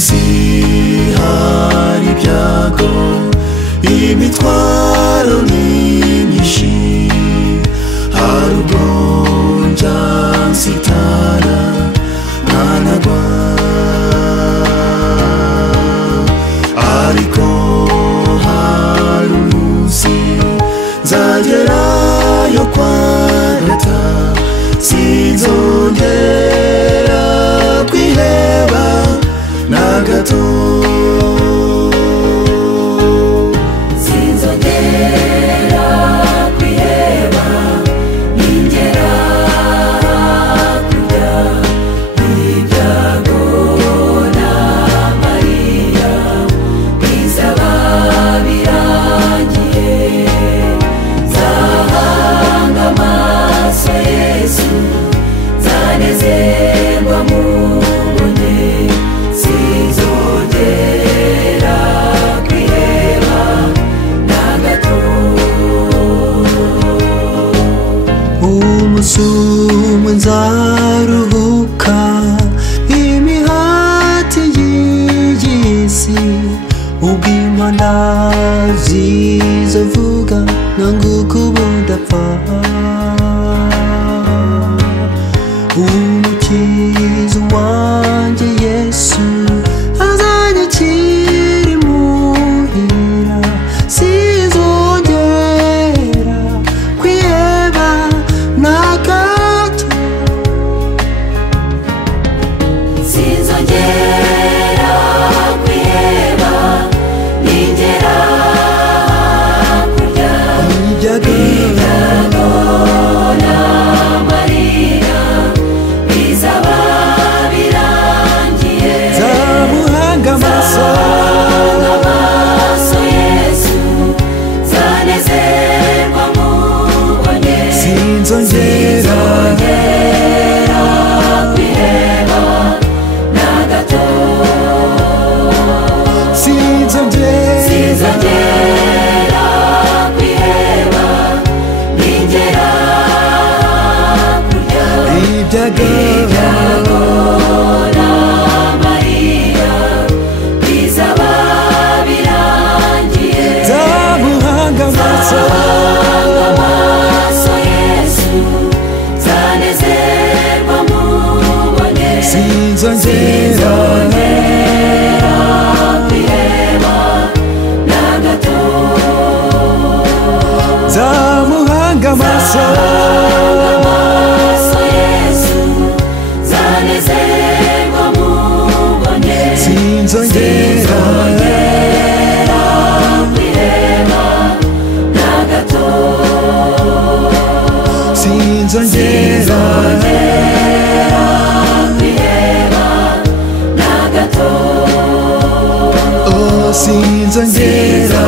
isi hari ibyago imitwaro ni myinshi hari ubwo njya nsitara nkanagwa ariko hari umunsi nzagerayo kwa Data sinzongera kwiheba na gato sinzongera kwiheba ningera hakurya y'ibyago n'amarira bizaba birangiye nzahanga amaso Yesu nzanezerwa mubonye sinzongera kwiheba na gato umunsi umwe nzaruhuka imihati y'isi ubwo impanda zizovuga nanguka ubudapfa umukiza wanjye Yesu azanyakira imuhira sinzongera kwiheba na gato sinzongera kwiheba ningera hakurya y'ibyago n'amarira bizaba birangiye nzamuhanga amaso Yesu nzanezerwa mubonye sinzongera kwiheba na gato sinzongera kwiheba ningera hakurya y'ibyago n'amarira bizaba birangiye nzamuhanga amaso Yesu nzanezerwa mubonye sinzongera kwiheba na gato nzamuhanga amaso Yesu nzanezerwa mubonye sinzongera kwiheba na gato sinzongera kwiheba na gato oh sinzongera